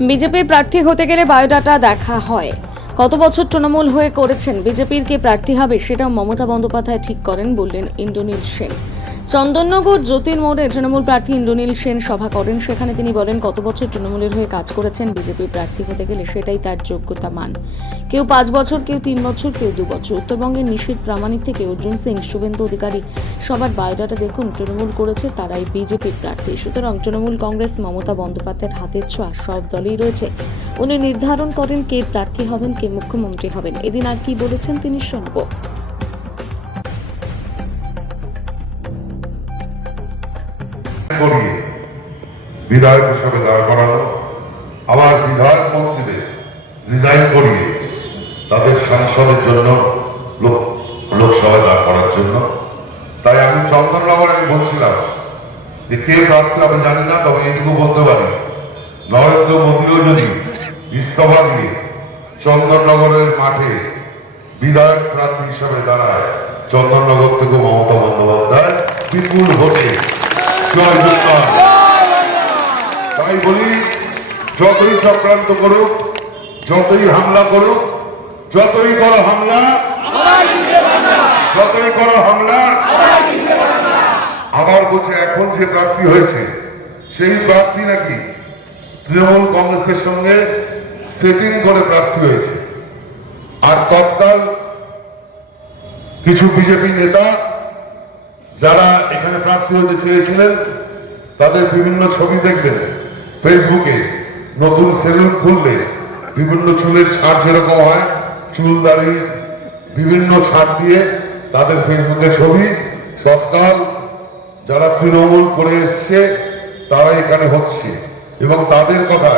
বিজেপির প্রার্থী হতে গেলে বায়োডাটা দেখা হয়। কত বছর তৃণমূল হয়ে করেছেন, বিজেপির কে প্রার্থী হবে সেটাও মমতা বন্দ্যোপাধ্যায় ঠিক করেন, বললেন ইন্দ্রনীল সেন। চন্দননগর জ্যোতির মোড়ে তৃণমূল প্রার্থী ইন্দ্রনীল সেন সভা করেন। সেখানে তিনি বলেন, কত বছর তৃণমূলের হয়ে কাজ করেছেন, বিজেপির প্রার্থী হতে গেলে সেটাই তার যোগ্যতা মান। কেউ 5 বছর, কেউ 3 বছর, কেউ 2 বছর। উত্তরবঙ্গের নিশীথ প্রামাণিক থেকে অর্জুন সিং, শুভেন্দু অধিকারী সবার বায়োডাটা দেখুন, তৃণমূল করেছে তারাই বিজেপির প্রার্থী। সুতরাং তৃণমূল, কংগ্রেস, মমতা বন্দ্যোপাধ্যায়ের হাতের ছোঁয়া সব দলই রয়েছে। উনি নির্ধারণ করেন কে প্রার্থী হবেন, কে মুখ্যমন্ত্রী হবেন। এদিন আর কি বলেছেন তিনি শুনবো। করিয়ে বিধায়ক হিসেবে দাঁড় করানো, আবার বিধায়ক মন্ত্রীদের রিজাইন করিয়ে তাদের সাংসদের জন্য লোকসভায় দাঁড় করার জন্য। তাই আমি চন্দননগরে বলছিলাম যে কে প্রার্থী আমি জানি না, তবে এইটুকু বলতে পারি, নরেন্দ্র মোদীও যদি ইস্তফা দিয়ে চন্দননগরের মাঠে বিধায়ক প্রার্থী হিসেবে দাঁড়ায়, চন্দননগর থেকে মমতা বন্দ্যোপাধ্যায় বিপুল ভোটে জয়যুক্ত। তাই বলি, যতই চক্রান্ত করুক, যতই হামলা করুক, যতই করো হামলা, যতই করো হামলা, আবার বলছে এখন যে প্রার্থী হয়েছে সেই প্রার্থী নাকি তৃণমূল কংগ্রেসের সঙ্গে সেটিং করে প্রার্থী হয়েছে। আর তৎকাল কিছু বিজেপি নেতা যারা এখানে প্রার্থী হতে চেয়েছিলেন, তাদের বিভিন্ন ছবি দেখবেন ফেসবুকে। নতুন সেলুন খুললে বিভিন্ন চুলের ছাড় যেরকম হয়, চুল দাড়ি বিভিন্ন ছাড় দিয়ে তাদের ফেসবুকে ছবি। তৎকাল যারা তৃণমূল করে এসছে তারা এখানে হচ্ছে, এবং তাদের কথা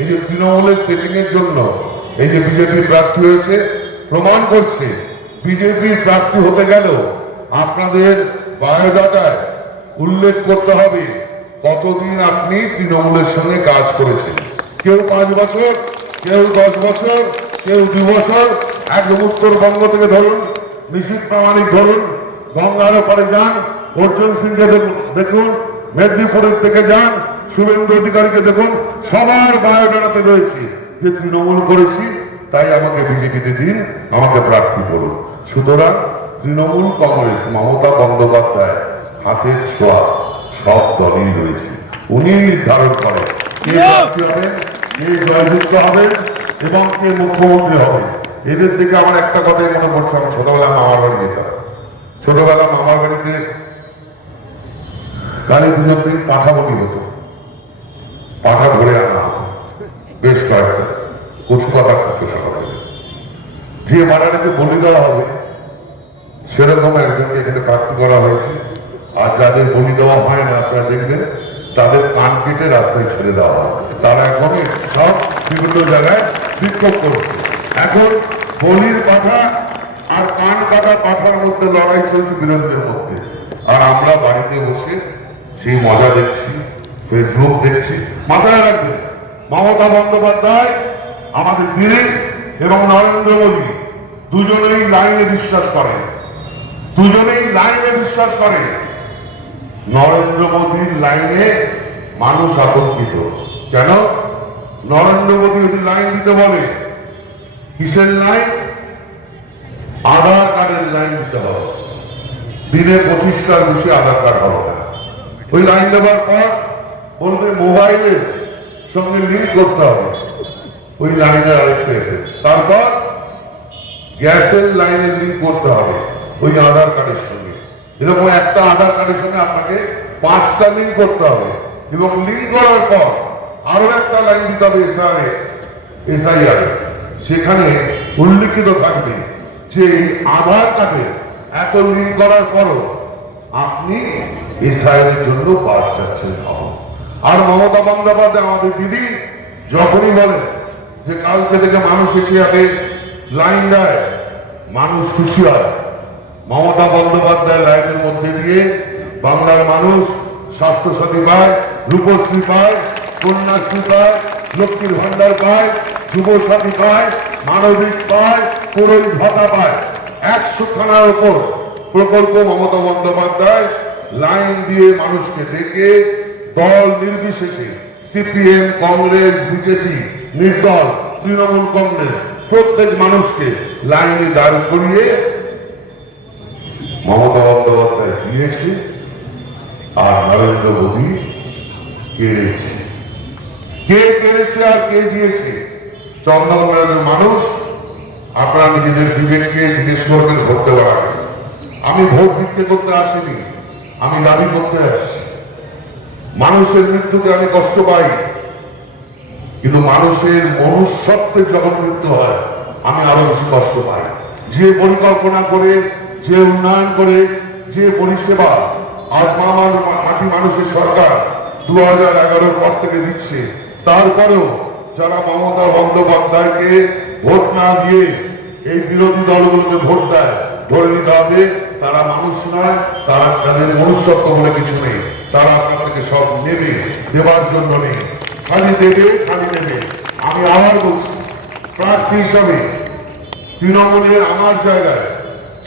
এই যে তৃণমূলের সেটিং এর জন্য এই যে বিজেপি প্রার্থী হয়েছে প্রমাণ করছে। বিজেপির প্রার্থী হতে গেল আপনাদের বায়োডাটায় উল্লেখ করতে হবে কতদিন আপনি তৃণমূলের সঙ্গে কাজ করেছেন। কেউ 5 বছর, কেউ 10 বছর, কেউ 2 বছর। একদম উত্তরবঙ্গ থেকে ধরুন, নিশীথ প্রামাণিক ধরুন, গঙ্গার ওপারে যান, অর্জুন সিংকে দেখুন, মেদিনীপুরের থেকে যান, শুভেন্দু অধিকারীকে দেখুন, সবার বায়োডাটাতে রয়েছে যে তৃণমূল করেছি, তাই আমাকে বিজেপিতে দিন, আমাকে প্রার্থী করুন। সুতরাং তৃণমূল, কংগ্রেস, মমতা বন্দ্যোপাধ্যায় হাতের ছোঁয়া সব দলই রয়েছে। উনি নির্ধারণ করেন কে প্রার্থী হবেন, কে জয়যুক্ত হবেন এবং কে মুখ্যমন্ত্রী হবে। এদের থেকে আমার একটা কথাই মনে পড়ছে, আমি ছোটবেলা মামার বাড়ি যেতাম। ছোটবেলা মামার বাড়িতে কালী পুজোর দিন পাঠা বলি হতো, পাঠা ধরে আনা হতো বেশ কয়েকটা, কচু পাতা খাতো সকালে। যে মারাটাকে বলি দেওয়া হবে সেরকম একজনকে এখানে প্রার্থী করা হয়েছে। আর যাদের বলি দেওয়া হয় না, আপনারা দেখবেন তাদের কান কেটে রাস্তায় ছেড়ে দেওয়া হয়। তারা এখন সব বিভিন্ন জায়গায় বিক্ষোভ করছে। এখন বলির পাঠা আর কান কাটা পাঠার মধ্যে লড়াই চলছে বিরোধীদের মধ্যে, আর আমরা বাড়িতে বসে সেই মজা দেখছি, ফেসবুক দেখছি। মাথায় রাখবেন, মমতা বন্দ্যোপাধ্যায় আমাদের দিদি এবং নরেন্দ্র মোদী দুজনেই লাইনে বিশ্বাস করেন, দুজনেই লাইনে বিশ্বাস করেন। নরেন্দ্র মোদীর লাইনে মানুষ আতঙ্কিত। কেন? নরেন্দ্র মোদী যদি লাইন দিতে বলে, কিসের লাইন? আধার কার্ডের লাইন দিতে হবে। দিনে 25টার বেশি আধার কার্ড হবে না। ওই লাইন দেওয়ার পর বলবে মোবাইলের সঙ্গে লিঙ্ক করতে হবে ওই লাইনের আরেকটা এফেক্ট। তারপর গ্যাসের লাইনের লিঙ্ক করতে হবে ওই আধার কার্ডের সঙ্গে। এরকম একটা আধার কার্ডের সঙ্গে আপনাকে 5টা লিঙ্ক করতে হবে, এবং লিঙ্ক করার পর আরো একটা লাইন দিতে হবে এসআইআর, যেখানে উল্লিখিত থাকবে যে এই আধার কার্ডের এত লিঙ্ক করার পরও আপনি এসআইআর এর জন্য বাদ যাচ্ছেন। আর মমতা বন্দ্যোপাধ্যায় আমাদের দিদি যখনই বলেন যে কালকে থেকে মানুষ এসে যাবে লাইন দেয়, মানুষ খুশি হয়। মমতা বন্দ্যোপাধ্যায় লাইনের মধ্যে দিয়ে বাংলার মানুষ স্বাস্থ্যসাথী পায়, রূপশ্রী পায়, কন্যাশ্রী পায়, লক্ষ্মীর ভান্ডার পায়, যুবসাথী পায়, মানবিক পায়, পুরোহিত ভাতা পায়। 100খানার উপর প্রকল্প মমতা বন্দ্যোপাধ্যায় লাইন দিয়ে মানুষকে ডেকে দল নির্বিশেষে সিপিএম, কংগ্রেস, বিজেপি, নির্দল, তৃণমূল কংগ্রেস প্রত্যেক মানুষকে লাইনে দাঁড় করিয়ে মমতা বন্দ্যোপাধ্যায় দিয়েছে আর নরেন্দ্র মোদী কেড়েছে। কে কেড়েছে আর কে দিয়েছে? চন্দননগরের মানুষ আপনারা নিজেদের বিবেককে জিজ্ঞেস করবেন ভোট দেওয়ার আগে। আমি ভোট ভিক্ষে করতে আসিনি, আমি দাবি করতে আসছি। মানুষের মৃত্যুতে আমি কষ্ট পাই, কিন্তু মানুষের মনুষ্যত্বের যখন মৃত্যু হয় আমি আরো বেশি কষ্ট পাই। যে পরিকল্পনা করে, যে উন্নয়ন করে, যে পরিষেবা আজ মাটি মানুষের সরকার 2011 পর থেকে দিচ্ছে, তারপরেও যারা মমতা বন্দ্যোপাধ্যায়কে ভোট না দিয়ে এই বিরোধী দলগুলোকে ভোট দেয়, ধরে নিতে হবে তারা মানুষ নয়, তাদের মনুষ্যত্ব বলে কিছু নেই। তারা আপনার থেকে সব নেবে, দেওয়ার জন্য নেই, খালি দেবে, খালি নেবে। আমি আবার বলছি, প্রার্থী হিসাবে তৃণমূলের আমার জায়গায়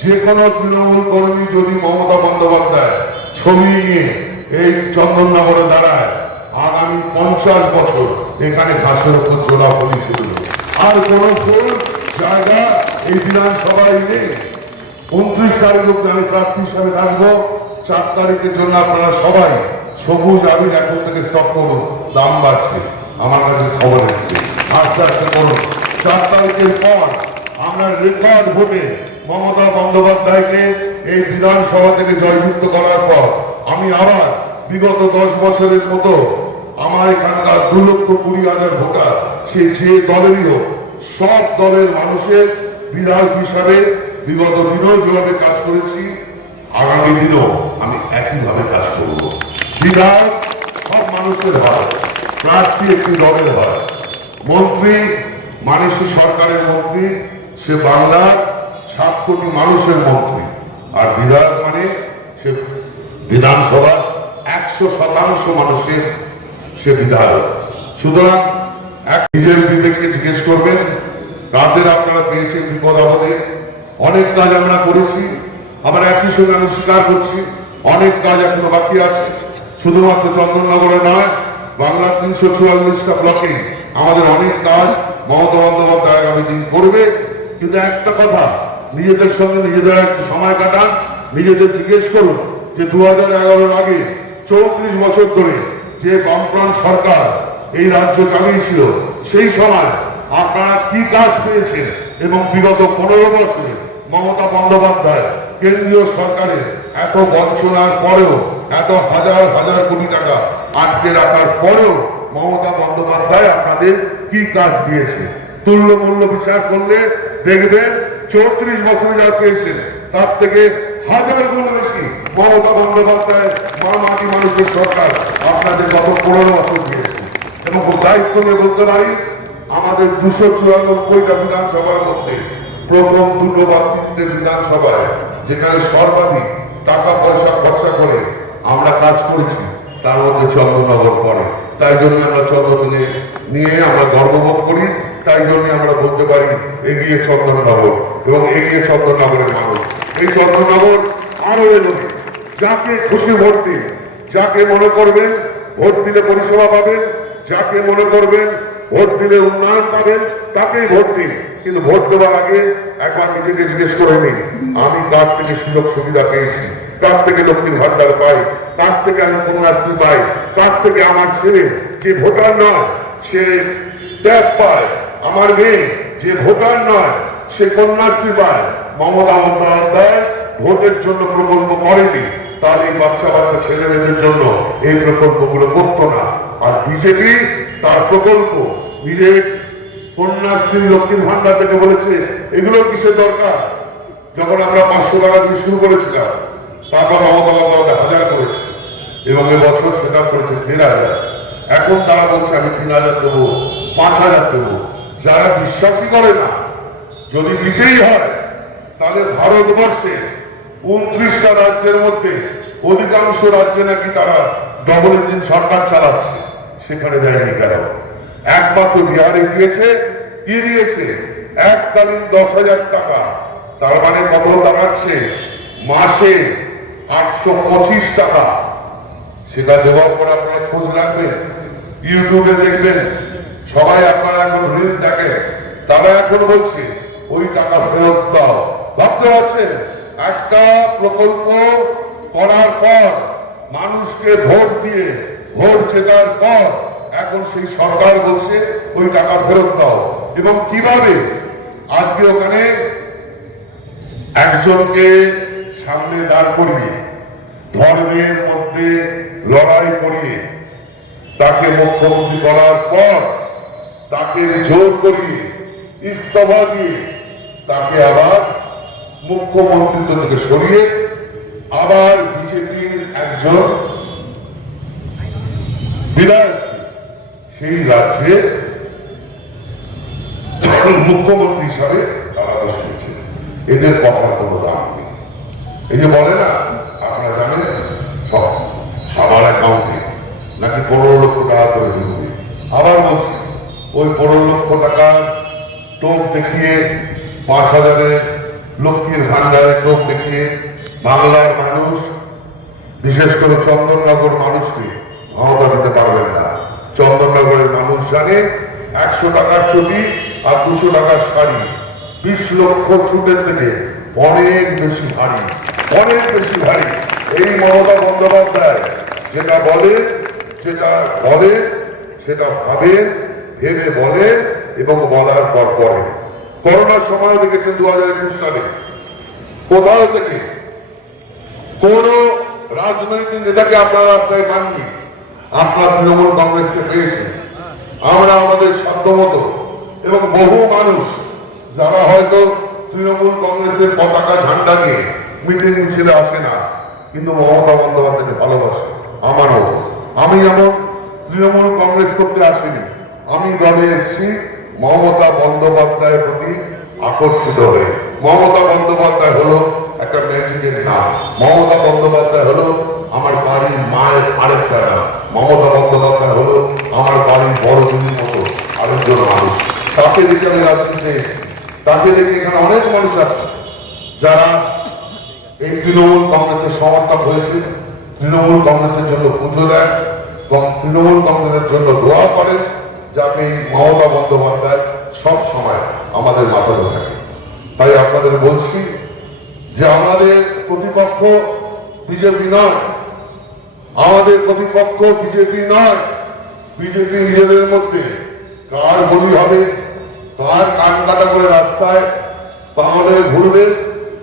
যে কোনো তৃণমূল কর্মী যদি মমতা বন্দ্যোপাধ্যায় ছবি নিয়ে এই চন্দননগরে দাঁড়ায়, আগামী 50 বছর এখানে ঘাসের উপর জোড়া ফুল তুলবে। আর কোন ফুল জায়গা এই বিধানসভায় নেই। 29 তারিখ অব্দি আমি প্রার্থী হিসাবে থাকবো। 4 তারিখের জন্য আপনারা সবাই সবুজ আবির এখন থেকে স্টক করুন, দাম বাড়ছে, আমার কাছে খবর এসছে। আস্তে আস্তে করুন। 4 তারিখের পর আমরা রেকর্ড ভোটে মমতা বন্দ্যোপাধ্যায়কে এই বিধানসভা থেকে জয়যুক্ত করার পর আমি আবার বিগত 10 বছরের মতো আমার এখানকার 2,20,000 ভোটার, সে যে দলেরই হোক, সব দলের মানুষের বিধায়ক হিসাবে বিগত দিনেও যেভাবে কাজ করেছি, আগামী দিনও আমি একইভাবে কাজ করব। বিধায়ক সব মানুষের হয়, প্রার্থী একটি দলের হয়। মন্ত্রী মানসী সরকারের মন্ত্রী, সে বাংলার 7 কোটি মানুষের মন্ত্রী। আর বিধায়ক মানে সে বিধানসভা 100% মানুষের সে বিধায়ক। সুতরাং নিজের বিবেককে জিজ্ঞেস করবেন, কাদের আপনারা পেয়েছেন বিপদ আপদে। অনেক কাজ আমরা করেছি, আবার একই সঙ্গে আমি স্বীকার করছি অনেক কাজ এখনো বাকি আছে। শুধুমাত্র চন্দননগরে নয়, বাংলার 344টা ব্লকে আমাদের অনেক কাজ মমতা বন্দ্যোপাধ্যায় আগামী দিন করবে। কিন্তু একটা কথা, নিজেদের সঙ্গে নিজেদের একটু সময় কাটান, নিজেদের জিজ্ঞেস করুন যে 2011 আগে 34 বছর ধরে যে বামপ্রাণ সরকার এই রাজ্য চালিয়েছিল, সেই সময় আপনারা কি কাজ পেয়েছেন, এবং বিগত 15 বছরে মমতা বন্দ্যোপাধ্যায় কেন্দ্রীয় সরকারের এত বঞ্চনার পরেও, এত হাজার হাজার কোটি টাকা আটকে রাখার পরেও মমতা বন্দ্যোপাধ্যায় আপনাদের কি কাজ দিয়েছে। তুল্য মূল্য বিচার করলে দেখবেন 34 বছরে যা পেয়েছেন তার থেকে হাজার গুণ বেশি মমতা বন্দ্যোপাধ্যায় মাটি মানুষের সরকার আপনাদের গত 15 বছর দিয়েছে। এবং দায়িত্ব নিয়ে বলতে পারি, আমাদের 294টা বিধানসভার মধ্যে প্রথম 2টো বা 3টে বিধানসভায় যেখানে সর্বাধিক টাকা পয়সা খরচা করে আমরা কাজ করেছি, তার মধ্যে চন্দননগর পড়ে। তাই জন্য আমরা চন্দনকে নিয়ে আমরা গর্ববোধ করি। তাই জন্য আমরা বলতে পারি এগিয়ে চন্দননগর, এবং এগিয়ে চন্দননগরের মানুষ। এই চন্দননগর আরো এগোবে। যাকে খুশি ভোট দিন, যাকে মনে করবেন ভোট দিলে পরিষেবা পাবেন, যাকে মনে করবেন ভোট দিলে উন্নয়ন পাবেন, তাকেই ভোট দিন। কিন্তু ভোট দেওয়ার আগে একবার নিজেকে জিজ্ঞেস করে নিন, আমি কার থেকে সুযোগ সুবিধা পেয়েছি, কার থেকে লক্ষ্মীর ভান্ডার পাই, কার থেকে আমি কন্যাশ্রী পাই, কার থেকে আমার ছেলে যে ভোটার নয় সে ট্যাগ পায়, আমার মেয়ে যে ভোটার নয় সে কন্যাশ্রী পায়। মমতা বন্দ্যোপাধ্যায় ভোটের জন্য প্রকল্প করেনি, তাহলে এই বাচ্চা বাচ্চা ছেলে মেয়েদের জন্য এই প্রকল্পগুলো করতো না। আর বিজেপি তার প্রকল্প নিজে কন্যাশ্রী লক্ষ্মীর ভান্ডার থেকে বলেছে এগুলো কিসের দরকার। যখন আমরা 500 টাকা দিয়ে শুরু করেছিলাম, তারপর মমতা বন্দ্যোপাধ্যায় 1000 করেছে, এবং এবছর সেটা করেছে 15,000। এখন তারা বলছে আমি 3,000 দেবো, 5,000 দেবো। যারা বিশ্বাসই করে না, যদি দিতেই হয় তাহলে ভারতবর্ষে 29টা রাজ্যের মধ্যে অধিকাংশ রাজ্যে নাকি তারা ডবল ইঞ্জিন সরকার চালাচ্ছে, সেখানে দেয়নি কেন? একমাত্র বিহারে দিয়েছে। কি দিয়েছে? এককালীন 10,000 টাকা। তার মানে কত দাঁড়াচ্ছে? মাসে 825 টাকা। সেটা দেওয়ার পরে আপনারা খোঁজ রাখবেন ইউটিউবে দেখবেন সবাই আপনারা এখন রিল দেখেন, তারা এখন বলছে ওই টাকা ফেরত দাও। ভাবতে পারছেন একটা প্রকল্প করার পর মানুষকে ভোট দিয়ে ভোট জেতার পর এখন সেই সরকার বলছে ওই টাকা ফেরত দাও। এবং কিভাবে আজকে ওখানে একজনকে সামনে দাঁড় করিয়ে ধর্মের মধ্যে লড়াই করিয়ে তাকে মুখ্যমন্ত্রী করার পর তাকে জোর করিয়ে ইস্তফা দিয়ে তাকে আবার মুখ্যমন্ত্রিত্ব থেকে সরিয়ে আবার বিজেপির একজন বিধায়ক সেই রাজ্যে মুখ্যমন্ত্রী হিসাবে তারা বসেছিল। এদের কথার কোনো দাম নেই। এই যে বলে না, আপনারা জানেন সব সবার অ্যাকাউন্টে নাকি 15 লক্ষ টাকা করে ঢুকবে। আবার বলছি ওই 15 লক্ষ টাকার টোপ দেখিয়ে 5,000-এর লক্ষ্মীর ভান্ডারের টোপ দেখিয়ে বাংলার মানুষ, বিশেষ করে চন্দননগর মানুষকে ক্ষমতা দিতে পারবেন না। চন্দননগরের মানুষ জানে 100 টাকার ছবি আর 200 টাকার শাড়ি 20 লক্ষ সুটের থেকে অনেক বেশি ভারী, অনেক বেশি ভারী। এই মমতা বন্দ্যোপাধ্যায় যেটা বলেন সেটা ভাবেন, ভেবে বলেন এবং বলার পর করেন। করোনার সময় দেখেছেন 2021 সালে কোথাও থেকে কোন রাজনৈতিক নেতাকে আপনারা রাস্তায় পাননি। আপনারা তৃণমূল কংগ্রেসকে পেয়েছেন। আমরা আমাদের সাধ্যমতো এবং বহু মানুষ যারা হয়তো তৃণমূল কংগ্রেসের পতাকা ঝান্ডা নিয়ে মিটিং মিছিলে আসে না, কিন্তু মমতা বন্দ্যোপাধ্যায়কে ভালোবাসে। আমার মতো আমি যেমন তৃণমূল কংগ্রেস করতে আসিনি, আমি দলে এসেছি মমতা বন্দ্যোপাধ্যায়ের প্রতি আকর্ষিত হয়ে। মমতা বন্দ্যোপাধ্যায় হলো একটা ম্যাজিকের নাম। মমতা বন্দ্যোপাধ্যায় হলো আমার বাড়ির মায়ের আরেকটা নাম। মমতা বন্দ্যোপাধ্যায় হলো আমার বাড়ির বড় দিদির মতো আরেকজন মানুষ। তাকে দেখে আমি রাজনীতিতে এসেছি। তাকে দেখে এখানে অনেক মানুষ আছে যারা এই তৃণমূল কংগ্রেসের সমর্থক হয়েছে, তৃণমূল কংগ্রেসের জন্য পুজো দেন এবং তৃণমূল কংগ্রেসের জন্য দোয়া করেন, যাতে এই মমতা বন্দ্যোপাধ্যায় সব সময় আমাদের মাথাতে থাকে। তাই আপনাদের বলছি যে আমাদের প্রতিপক্ষ বিজেপি নয়, আমাদের প্রতিপক্ষ বিজেপি নয়। বিজেপি নিজেদের মধ্যে কার বলি হবে, কার কান কাটা করে রাস্তায় তাহলে ঘুরবে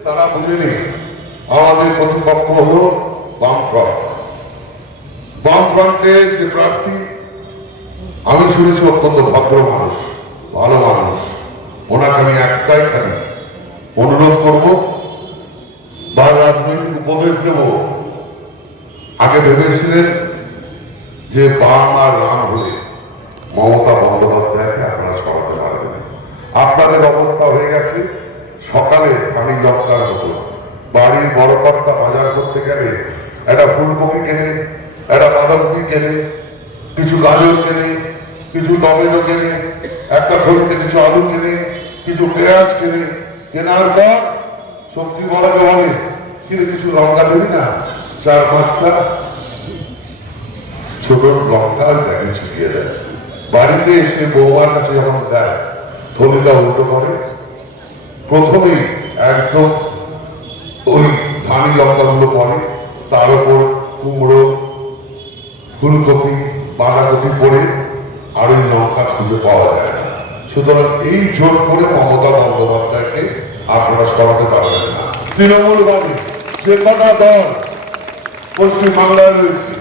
তারা বুঝেনি। আমাদের প্রতিপক্ষ হলো বামফ্রন্ট। বামফ্রন্টের যে প্রার্থী আমি শুনেছি অত্যন্ত ভদ্র মানুষ, ভালো মানুষ। ওনাকে আমি একটাই খালি অনুরোধ করব বা রাজনৈতিক উপদেশ দেব। আগে ভেবেছিলেন যে বাম আর রাম হয়ে মমতা বন্দ্যোপাধ্যায়কে আপনারা সরাতে পারবেন। আপনাদের অবস্থা হয়ে গেছে সকালে ধানি লঙ্কার মতো। বাড়ির বড় কর্তা বাজার করতে গেলে একটা ফুলকপি কেনে, একটা বাঁধাকপি কেনে, কিছু গাজর কেনে, কিছু টমেটো কেনে, একটা থলিতে কিছু আলু কেনে, কিছু পেঁয়াজ কেনে। কেনার পর সবজি বলাকে বলে কিন্তু কিছু লঙ্কা দেবি না, 4-5টা ছোট লঙ্কা ব্যাগে ছিটিয়ে দেয়। বাড়িতে এসে বৌমার কাছে যখন দেয় থলিটা উল্টো করে, প্রথমেই একদম ওই ধানি লঙ্কাগুলো পড়ে, তার উপর কুমড়ো, ফুলকপি, বাঁধাকপি পড়ে, আর ওই লঙ্কা খুঁজে পাওয়া যায় না। সুতরাং এই জোর করে মমতা বন্দ্যোপাধ্যায়কে আপনারা সরাতে পারবেন না। তৃণমূল বাদী যে কটা দল পশ্চিমবাংলায় রয়েছে